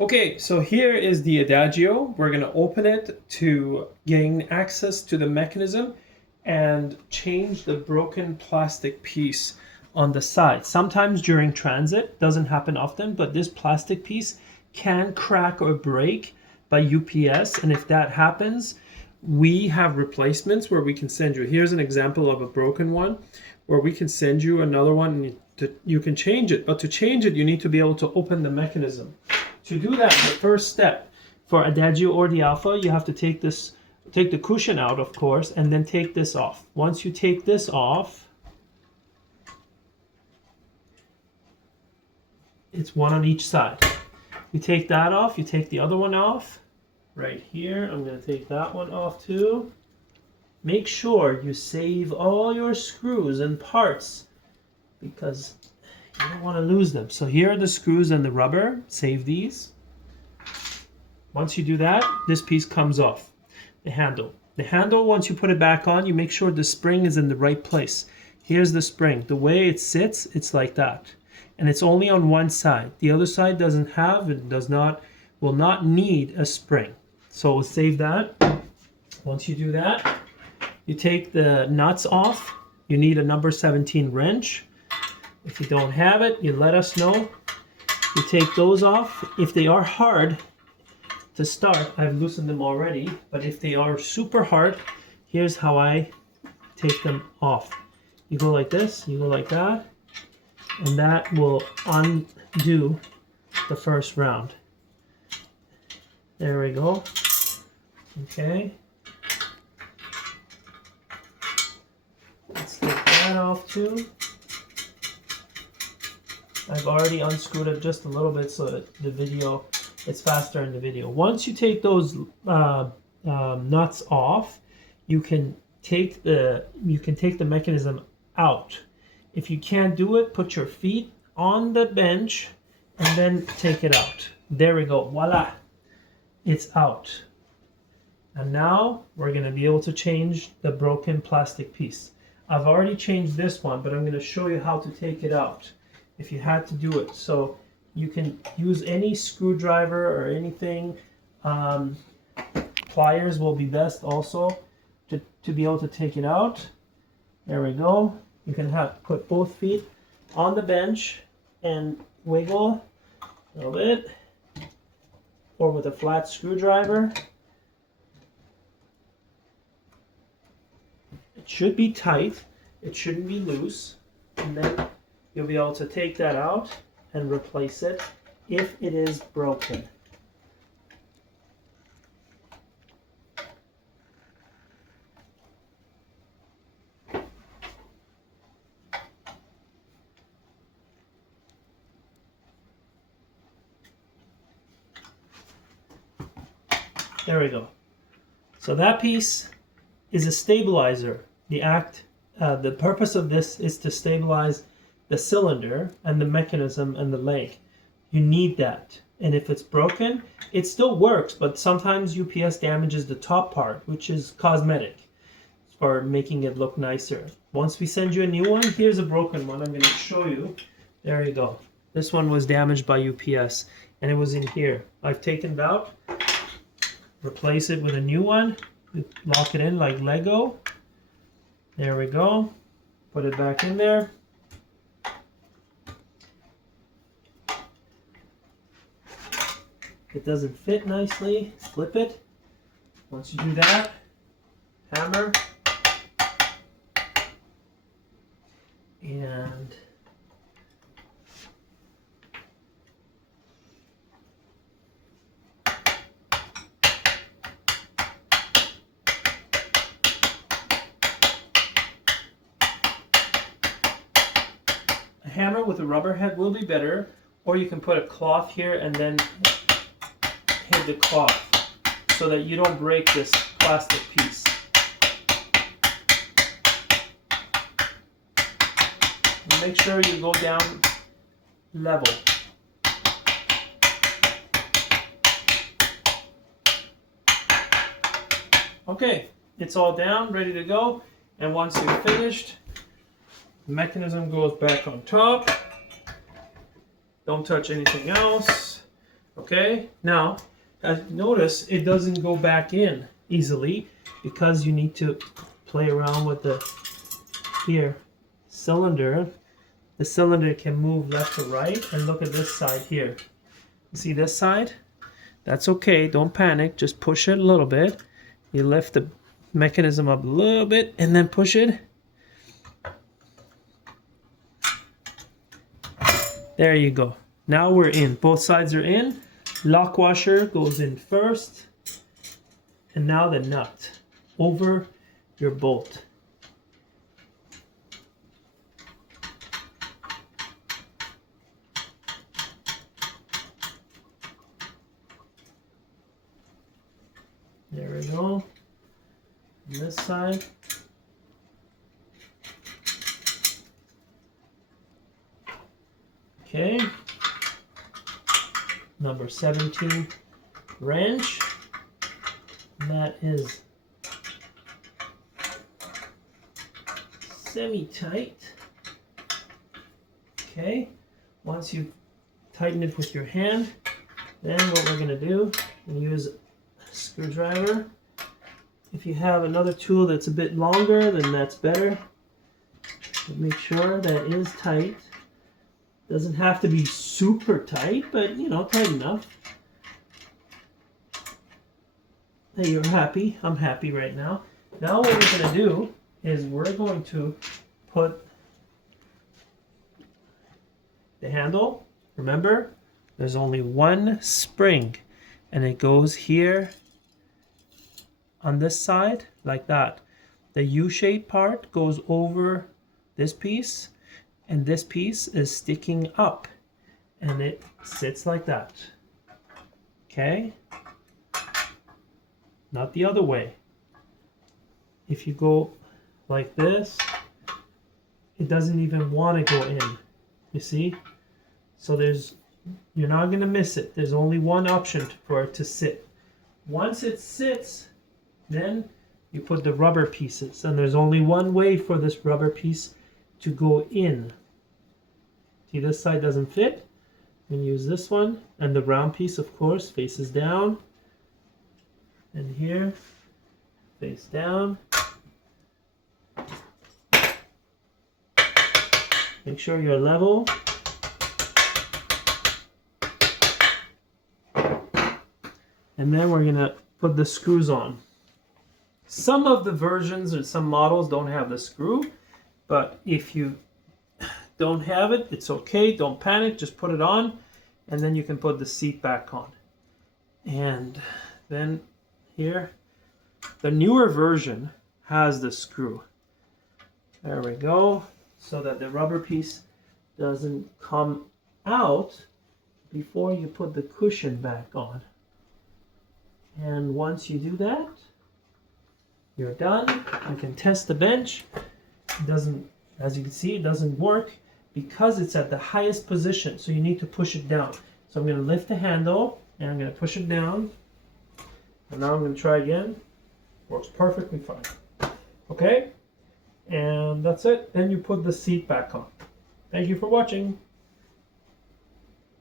Okay, so here is the adagio. We're going to open it to gain access to the mechanism and change the broken plastic piece on the side. Sometimes during transit, doesn't happen often, but this plastic piece can crack or break by UPS, and if that happens, we have replacements where we can send you. Here's an example of a broken one where we can send you another one and you can change it, but to change it you need to be able to open the mechanism. To do that, the first step for adagio or the alfa, you have to take the cushion out, of course, and then take this off. Once you take this off, it's one on each side. You take that off, you take the other one off. Right here, I'm going to take that one off too. Make sure you save all your screws and parts because you don't want to lose them. So here are the screws and the rubber. Save these. Once you do that, this piece comes off. The handle. The handle, once you put it back on, you make sure the spring is in the right place. Here's the spring. The way it sits, it's like that. And it's only on one side. The other side doesn't have, will not need a spring. So we'll save that. Once you do that, you take the nuts off. You need a number 17 wrench. If you don't have it, you let us know. You take those off. If they are hard to start, I've loosened them already, but if they are super hard, here's how I take them off. You go like this, you go like that, and that will undo the first round. There we go. Okay. Let's take that off too. I've already unscrewed it just a little bit so that it's faster in the video. Once you take those nuts off, you can take the mechanism out. If you can't do it, put your feet on the bench and then take it out. There we go. Voila. It's out. And now we're going to be able to change the broken plastic piece. I've already changed this one, but I'm going to show you how to take it out if you had to do it. So you can use any screwdriver or anything. Pliers will be best also to be able to take it out. There we go. You can put both feet on the bench and wiggle a little bit, or with a flat screwdriver. It should be tight, it shouldn't be loose, and then you'll be able to take that out and replace it if it is broken. There we go. So that piece is a stabilizer. The purpose of this is to stabilize the cylinder and the mechanism and the leg. You need that. And if it's broken, it still works, but sometimes UPS damages the top part, which is cosmetic for making it look nicer. Once we send you a new one, here's a broken one. I'm going to show you. There you go. This one was damaged by UPS and it was in here. I've taken it out, replace it with a new one, lock it in like Lego. There we go. Put it back in there. It doesn't fit nicely, flip it. Once you do that, hammer, and a hammer with a rubber head will be better, or you can put a cloth here and then hit the cloth so that you don't break this plastic piece. And make sure you go down level. Okay, it's all down, ready to go. And once you're finished, the mechanism goes back on top. Don't touch anything else. Okay. Okay, now notice it doesn't go back in easily because you need to play around with the cylinder. The cylinder can move left to right, and look at this side here. You see this side? That's okay, don't panic, just push it a little bit. You lift the mechanism up a little bit and then push it. There you go. Now we're in. Both sides are in. Lock washer goes in first. And now the nut over your bolt. There we go. On this side. Okay. Number 17 wrench. That is semi-tight. Okay. Once you tighten it with your hand, then what we're going to do is use a screwdriver. If you have another tool that's a bit longer, then that's better. But make sure that is tight. Doesn't have to be super tight, but you know, tight enough. Hey, you're happy. I'm happy right now. Now what we're going to do is we're going to put the handle. Remember, there's only one spring, and it goes here on this side like that. The U-shaped part goes over this piece, and this piece is sticking up, and it sits like that. Okay? Not the other way. If you go like this, it doesn't even want to go in. You see? So you're not going to miss it. There's only one option for it to sit. Once it sits, then you put the rubber pieces, and there's only one way for this rubber piece to go in. See, this side doesn't fit. You can use this one, and the round piece, of course, faces down. And here, face down. Make sure you're level. And then we're gonna put the screws on. Some of the versions or some models don't have the screw, but if you don't have it, it's okay, don't panic, just put it on, and then you can put the seat back on. And then here, the newer version has the screw. There we go, so that the rubber piece doesn't come out before you put the cushion back on. And once you do that, you're done. You can test the bench. It doesn't, as you can see, it doesn't work because it's at the highest position, so you need to push it down. So I'm going to lift the handle and I'm going to push it down. And now I'm going to try again. Works perfectly fine. Okay? And that's it. Then you put the seat back on. Thank you for watching.